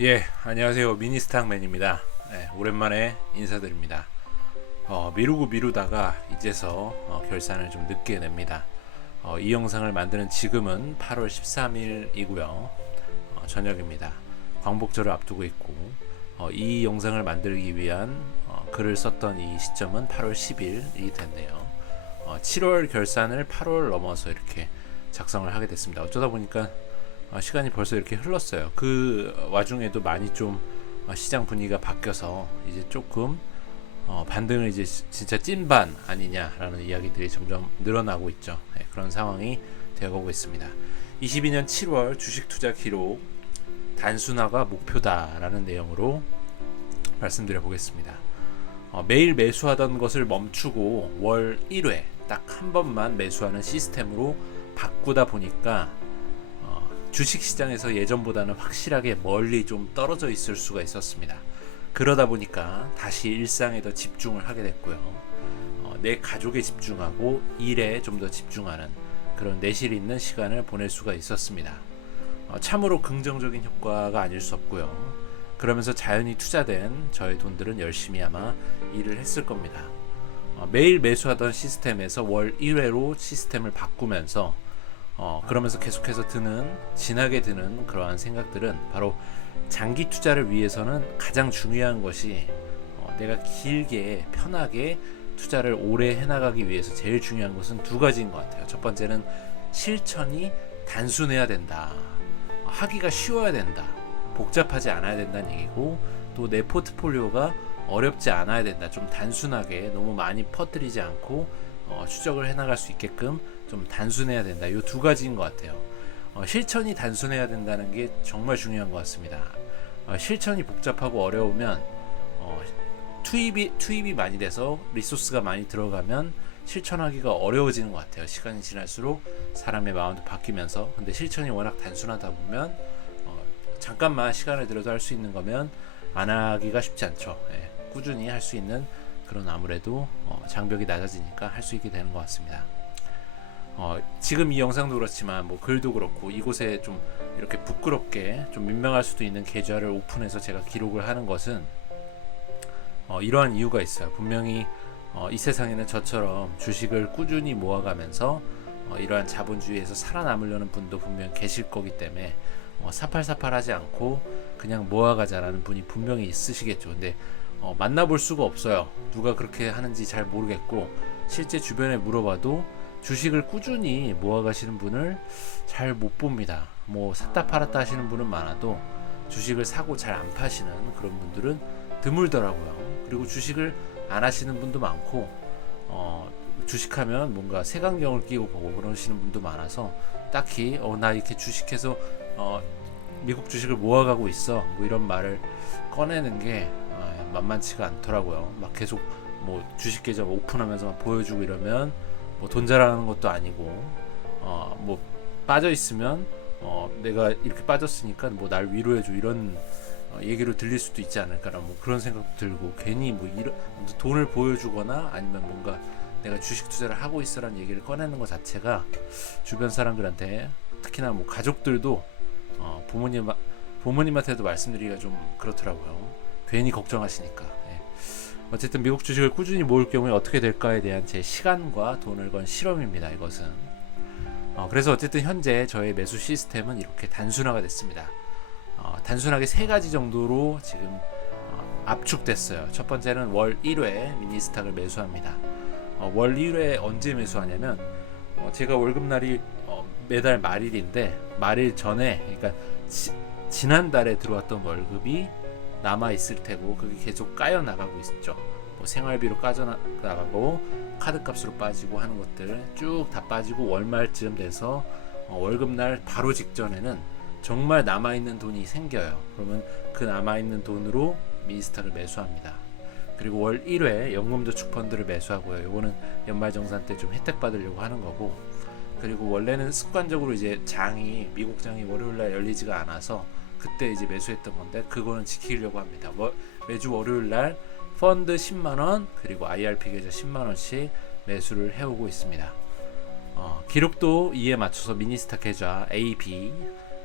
예, 안녕하세요. 미니스탁맨입니다. 오랜만에 인사드립니다. 미루고 미루다가 이제서 결산을 좀 늦게 냅니다. 이 영상을 만드는 지금은 8월 13일이고요. 저녁입니다. 광복절을 앞두고 있고 이 영상을 만들기 위한 글을 썼던 이 시점은 8월 10일이 됐네요. 7월 결산을 8월 넘어서 이렇게 작성을 하게 됐습니다. 어쩌다 보니까 시간이 벌써 이렇게 흘렀어요. 그 와중에도 많이 좀 시장 분위기가 바뀌어서 이제 조금 반등을 이제 진짜 찐반 아니냐라는 이야기들이 점점 늘어나고 있죠. 그런 상황이 되어가고 있습니다. 22년 7월 주식 투자 기록 단순화가 목표다라는 내용으로 말씀드려 보겠습니다. 매일 매수하던 것을 멈추고 월 1회 딱 한 번만 매수하는 시스템으로 바꾸다 보니까 주식시장에서 예전보다는 확실하게 멀리 좀 떨어져 있을 수가 있었습니다. 그러다 보니까 다시 일상에 더 집중을 하게 됐고요. 내 가족에 집중하고 일에 좀 더 집중하는 그런 내실 있는 시간을 보낼 수가 있었습니다. 참으로 긍정적인 효과가 아닐 수 없고요. 그러면서 자연히 투자된 저의 돈들은 열심히 아마 일을 했을 겁니다. 매일 매수하던 시스템에서 월 1회로 시스템을 바꾸면서 그러면서 계속해서 진하게 드는 그러한 생각들은 바로 장기 투자를 위해서는 가장 중요한 것이 내가 길게 편하게 투자를 오래 해나가기 위해서 제일 중요한 것은 두 가지인 것 같아요. 첫 번째는 실천이 단순해야 된다. 하기가 쉬워야 된다. 복잡하지 않아야 된다는 얘기고, 또 내 포트폴리오가 어렵지 않아야 된다. 좀 단순하게 너무 많이 퍼뜨리지 않고 추적을 해나갈 수 있게끔 좀 단순해야 된다. 이 두 가지인 것 같아요. 실천이 단순해야 된다는 게 정말 중요한 것 같습니다. 실천이 복잡하고 어려우면 투입이 많이 돼서 리소스가 많이 들어가면 실천하기가 어려워지는 것 같아요. 시간이 지날수록 사람의 마음도 바뀌면서. 근데 실천이 워낙 단순하다 보면 잠깐만 시간을 들여서 할 수 있는 거면 안 하기가 쉽지 않죠. 꾸준히 할 수 있는 그런 아무래도 장벽이 낮아지니까 할 수 있게 되는 것 같습니다. 지금 이 영상도 그렇지만 뭐 글도 그렇고 이곳에 좀 이렇게 부끄럽게 좀 민망할 수도 있는 계좌를 오픈해서 제가 기록을 하는 것은 이러한 이유가 있어요. 분명히 이 세상에는 저처럼 주식을 꾸준히 모아가면서 이러한 자본주의에서 살아남으려는 분도 분명 계실 거기 때문에 사팔사팔하지 않고 그냥 모아가자라는 분이 분명히 있으시겠죠. 근데 만나볼 수가 없어요. 누가 그렇게 하는지 잘 모르겠고, 실제 주변에 물어봐도 주식을 꾸준히 모아가시는 분을 잘 못 봅니다. 뭐 샀다 팔았다 하시는 분은 많아도 주식을 사고 잘 안 파시는 그런 분들은 드물더라고요. 그리고 주식을 안 하시는 분도 많고, 주식하면 뭔가 색안경을 끼고 보고 그러시는 분도 많아서 딱히 나 이렇게 주식해서 미국 주식을 모아가고 있어 뭐 이런 말을 꺼내는 게 만만치가 않더라고요. 막 계속 뭐 주식 계좌 오픈하면서 막 보여주고 이러면 뭐 돈 자랑하는 것도 아니고, 뭐 빠져 있으면 내가 이렇게 빠졌으니까 뭐 날 위로해줘 이런 얘기로 들릴 수도 있지 않을까라는 뭐 그런 생각도 들고, 괜히 뭐 이런 돈을 보여주거나 아니면 뭔가 내가 주식 투자를 하고 있어라는 얘기를 꺼내는 것 자체가 주변 사람들한테, 특히나 뭐 가족들도 부모님한테도 말씀드리기가 좀 그렇더라고요. 괜히 걱정하시니까. 어쨌든 미국 주식을 꾸준히 모을 경우에 어떻게 될까에 대한 제 시간과 돈을 건 실험입니다. 이것은. 그래서 어쨌든 현재 저의 매수 시스템은 이렇게 단순화가 됐습니다. 단순하게 세 가지 정도로 지금 압축됐어요. 첫 번째는 월 1회 미니스탁을 매수합니다. 월 1회 언제 매수하냐면 제가 월급날이 매달 말일인데, 말일 전에, 그러니까 지난달에 들어왔던 월급이 남아 있을 테고 그게 계속 까여 나가고 있죠. 뭐 생활비로 까져 나가고 카드값으로 빠지고 하는 것들 쭉 다 빠지고 월말쯤 돼서 월급날 바로 직전에는 정말 남아 있는 돈이 생겨요. 그러면 그 남아 있는 돈으로 미니스탁을 매수합니다. 그리고 월 1회 연금저축 펀드를 매수하고요. 이거는 연말정산 때 좀 혜택 받으려고 하는 거고, 그리고 원래는 습관적으로 이제 미국 장이 월요일날 열리지가 않아서 그때 이제 매수했던 건데, 그거는 지키려고 합니다. 매주 월요일날 펀드 10만원 그리고 IRP 계좌 10만원씩 매수를 해오고 있습니다. 기록도 이에 맞춰서 미니스탁 계좌 A, B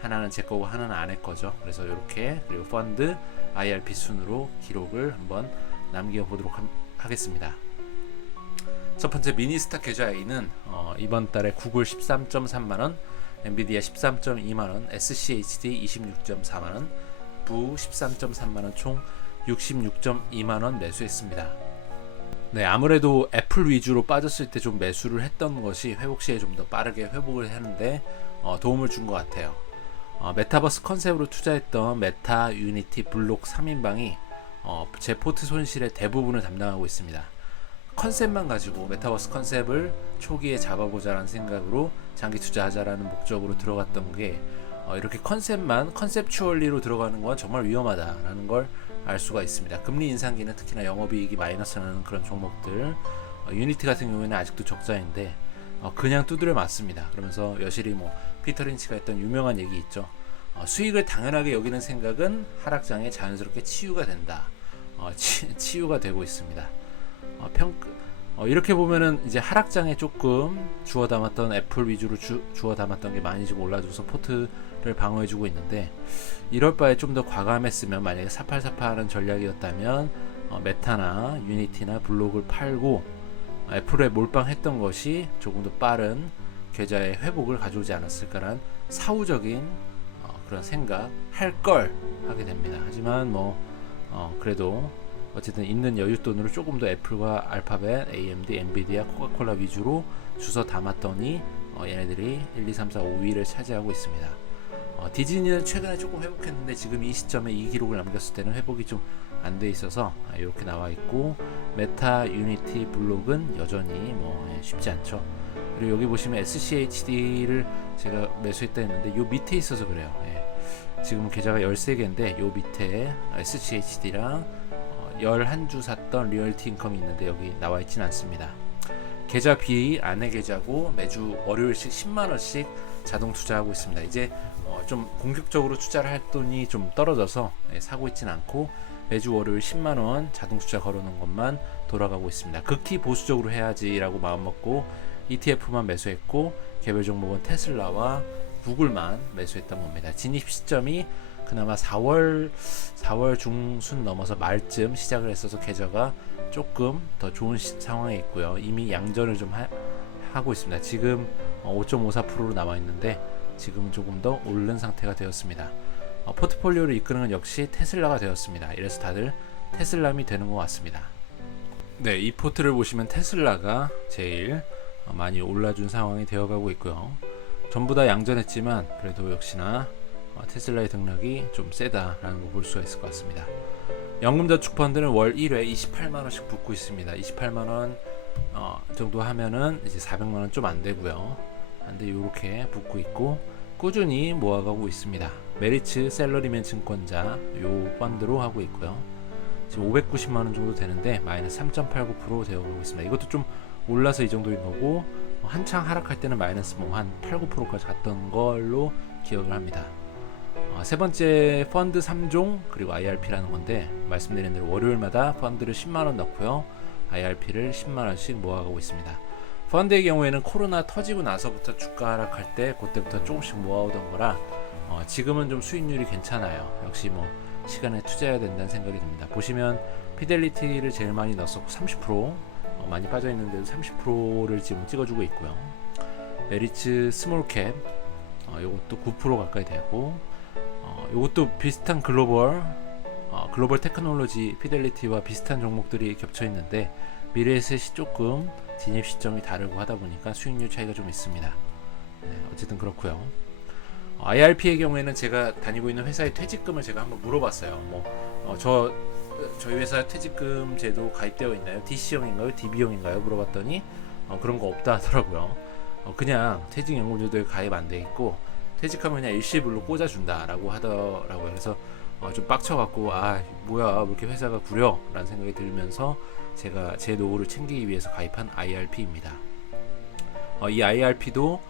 하나는 제 거고 하나는 아내 거죠. 그래서 이렇게, 그리고 펀드 IRP 순으로 기록을 한번 남겨보도록 하겠습니다. 첫 번째 미니스탁 계좌 A는 이번 달에 구글 13.3만원, 엔비디아 13.2만원, SCHD 26.4만원, 부 13.3만원, 총 66.2만원 매수했습니다. 네, 아무래도 애플 위주로 빠졌을 때 좀 매수를 했던 것이 회복 시에 좀 더 빠르게 회복을 하는데 도움을 준 것 같아요. 메타버스 컨셉으로 투자했던 메타, 유니티, 블록 3인방이 제 포트 손실의 대부분을 담당하고 있습니다. 컨셉만 가지고 메타버스 컨셉을 초기에 잡아보자라는 생각으로 장기 투자하자라는 목적으로 들어갔던 게 이렇게 컨셉추얼리로 들어가는 건 정말 위험하다라는 걸 알 수가 있습니다. 금리 인상기는 특히나 영업이익이 마이너스 나는 그런 종목들, 유니티 같은 경우에는 아직도 적자인데 그냥 두드려 맞습니다. 그러면서 여실히 피터 린치가 했던 유명한 얘기 있죠. 수익을 당연하게 여기는 생각은 하락장에 자연스럽게 치유가 된다. 치유가 되고 있습니다. 이렇게 보면은 이제 하락장에 조금 주워 담았던 애플 위주로 주워 담았던 게 많이 좀 올라줘서 포트를 방어해주고 있는데, 이럴 바에 좀 더 과감했으면, 만약에 사팔사팔하는 전략이었다면 메타나 유니티나 블록을 팔고 애플에 몰빵했던 것이 조금 더 빠른 계좌의 회복을 가져오지 않았을까란 사후적인 그런 생각 할 걸 하게 됩니다. 하지만 그래도 어쨌든 있는 여윳돈으로 조금 더 애플과 알파벳, AMD, 엔비디아, 코카콜라 위주로 주워 담았더니 얘네들이 1, 2, 3, 4, 5위를 차지하고 있습니다. 디즈니는 최근에 조금 회복했는데 지금 이 시점에 이 기록을 남겼을 때는 회복이 좀 안 돼 있어서 이렇게 나와 있고, 메타, 유니티, 블록은 여전히 쉽지 않죠. 그리고 여기 보시면 SCHD를 제가 매수했다 했는데 요 밑에 있어서 그래요. 지금은 계좌가 13개인데 요 밑에 SCHD랑 11주 샀던 리얼티 인컴이 있는데 여기 나와 있지는 않습니다. 계좌 B 아내 계좌고 매주 월요일씩 10만원씩 자동 투자하고 있습니다. 이제 좀 공격적으로 투자를 할 돈이 좀 떨어져서 사고 있지는 않고 매주 월요일 10만원 자동 투자 걸어놓은 것만 돌아가고 있습니다. 극히 보수적으로 해야지라고 마음먹고 ETF만 매수했고 개별 종목은 테슬라와 구글만 매수했던 겁니다. 진입 시점이 그나마 4월 중순 넘어서 말쯤 시작을 했어서 계좌가 조금 더 좋은 상황에 있고요. 이미 양전을 좀 하고 있습니다. 지금 5.54%로 나와 있는데 지금 조금 더 오른 상태가 되었습니다. 포트폴리오를 이끄는 건 역시 테슬라가 되었습니다. 이래서 다들 테슬람이 되는 것 같습니다. 네, 이 포트를 보시면 테슬라가 제일 많이 올라준 상황이 되어가고 있고요. 전부 다 양전했지만 그래도 역시나 테슬라의 등락이 좀 세다라는 거 볼 수가 있을 것 같습니다. 연금저축펀드는 월 1회 28만원씩 붙고 있습니다. 28만원 정도 하면은 이제 400만원 좀 안 되고요. 근데 이렇게 붙고 있고 꾸준히 모아가고 있습니다. 메리츠 셀러리맨 증권자 요 펀드로 하고 있고요. 지금 590만원 정도 되는데 마이너스 3.89% 되어가고 있습니다. 이것도 좀 올라서 이 정도인 거고, 한창 하락할 때는 마이너스 한 8, 9%까지 갔던 걸로 기억을 합니다. 세 번째 펀드 3종 그리고 IRP라는 건데, 말씀드린 대로 월요일마다 펀드를 10만원 넣고요, IRP를 10만원씩 모아가고 있습니다. 펀드의 경우에는 코로나 터지고 나서부터 주가 하락할 때 그때부터 조금씩 모아오던 거라 지금은 좀 수익률이 괜찮아요. 역시 시간에 투자해야 된다는 생각이 듭니다. 보시면 피델리티를 제일 많이 넣었었고 30% 많이 빠져있는데도 30%를 지금 찍어주고 있고요. 메리츠 스몰캡 요것도 9% 가까이 되고, 요것도 비슷한 글로벌 테크놀로지 피델리티와 비슷한 종목들이 겹쳐 있는데 미래에셋이 조금 진입 시점이 다르고 하다 보니까 수익률 차이가 좀 있습니다. 네, 어쨌든 그렇고요. IRP의 경우에는 제가 다니고 있는 회사의 퇴직금을 제가 한번 물어봤어요. 저희 회사 퇴직금 제도 가입되어 있나요? DC형인가요? DB형인가요? 물어봤더니 그런 거 없다 하더라고요. 그냥 퇴직연금제도에 가입 안 돼 있고 퇴직하면 그냥 일시불로 꽂아준다라고 하더라고요. 그래서 좀 빡쳐갖고 뭐야 왜 이렇게 회사가 구려? 라는 생각이 들면서 제가 제 노후를 챙기기 위해서 가입한 IRP입니다. 이 IRP도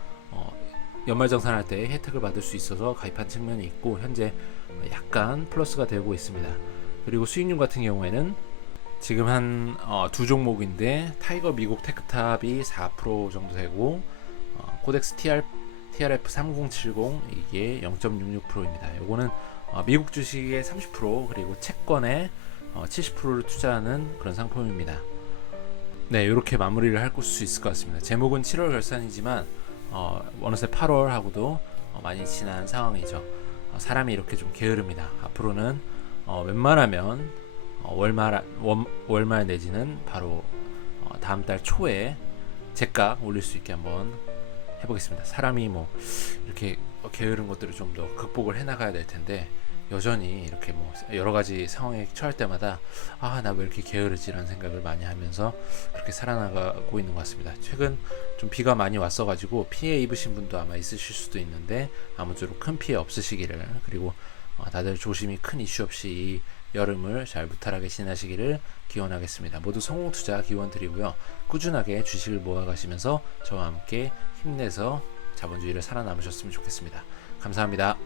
연말정산할 때 혜택을 받을 수 있어서 가입한 측면이 있고 현재 약간 플러스가 되고 있습니다. 그리고 수익률 같은 경우에는 지금 한 두 종목인데 타이거 미국 테크탑이 4% 정도 되고 코덱스 TRF 3070 이게 0.66%입니다. 요거는 미국 주식의 30% 그리고 채권의 70%를 투자하는 그런 상품입니다. 네, 이렇게 마무리를 할 수 있을 것 같습니다. 제목은 7월 결산이지만 어느새 8월하고도 많이 지난 상황이죠. 사람이 이렇게 좀 게으릅니다. 앞으로는 웬만하면 월말 내지는 바로 다음 달 초에 제가 올릴 수 있게 한번 해보겠습니다. 사람이 뭐 이렇게 게으른 것들을 좀 더 극복을 해나가야 될 텐데 여전히 이렇게 뭐 여러 가지 상황에 처할 때마다 나 왜 이렇게 게으르지라는 생각을 많이 하면서 그렇게 살아나가고 있는 것 같습니다. 최근 좀 비가 많이 왔어가지고 피해 입으신 분도 아마 있으실 수도 있는데 아무쪼록 큰 피해 없으시기를, 그리고 다들 조심히 큰 이슈 없이 이 여름을 잘 무탈하게 지나시기를 기원하겠습니다. 모두 성공 투자 기원 드리고요. 꾸준하게 주식을 모아가시면서 저와 함께 힘내서 자본주의를 살아남으셨으면 좋겠습니다. 감사합니다.